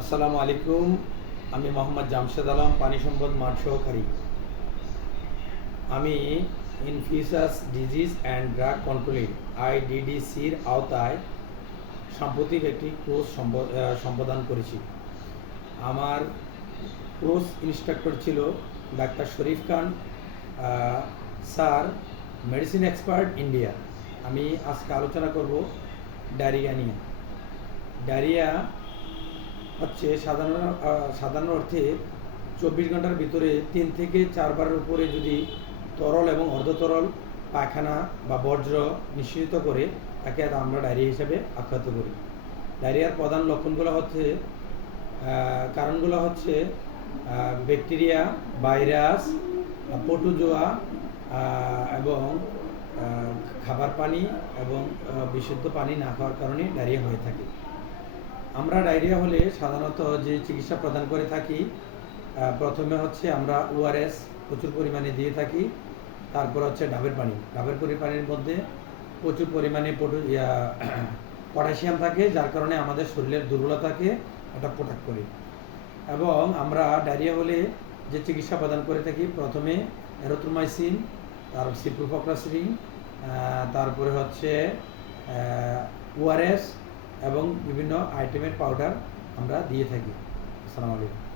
আসসালামু আলাইকুম। আমি মোহাম্মদ জামশেদ আলম, পানি সম্পদ মাঠ সহকারী। আমি infectious disease and drug controlling আইডিডিসির আওতায় সাম্প্রতিক একটি কোর্স সম্পাদন করেছি। আমার কোর্স ইনস্ট্রাক্টর ছিল doctor Sharif Khan sir, medicine expert India. আমি আজকে আলোচনা করব ডায়রিয়া নিয়ে। ডায়রিয়া হচ্ছে সাধারণ অর্থে 24 ঘন্টার ভিতরে 3 থেকে 4 বারের উপরে যদি তরল এবং অর্ধতরল পায়খানা বা বর্জ্য নিঃসৃত করে, তাকে আমরা ডায়রিয়া হিসেবে আখ্যাত করি। ডায়রিয়ার প্রধান লক্ষণগুলো হচ্ছে কারণগুলো হচ্ছে ব্যাকটেরিয়া, ভাইরাস, প্রোটোজোয়া এবং খাবার পানি এবং বিশুদ্ধ পানি না খাওয়ার কারণে ডায়রিয়া হয়ে থাকে। আমরা ডায়রিয়া হলে সাধারণত যে চিকিৎসা প্রদান করে থাকি, প্রথমে হচ্ছে আমরা ওআরএস প্রচুর পরিমাণে দিয়ে থাকি। তারপর হচ্ছে ডাবের পানির মধ্যে প্রচুর পরিমাণে পটাশিয়াম থাকে, যার কারণে আমাদের শরীরের দুর্বলতাকে এটা প্রোটেক্ট করে। এবং আমরা ডায়রিয়া হলে যে চিকিৎসা প্রদান করে থাকি, প্রথমে এরিথ্রোমাইসিন, তারপর সিপ্রোফ্লক্সাসিন, তারপরে হচ্ছে ওআরএস এবং বিভিন্ন আইটেমের পাউডার আমরা দিয়ে থাকি। আসসালামু আলাইকুম।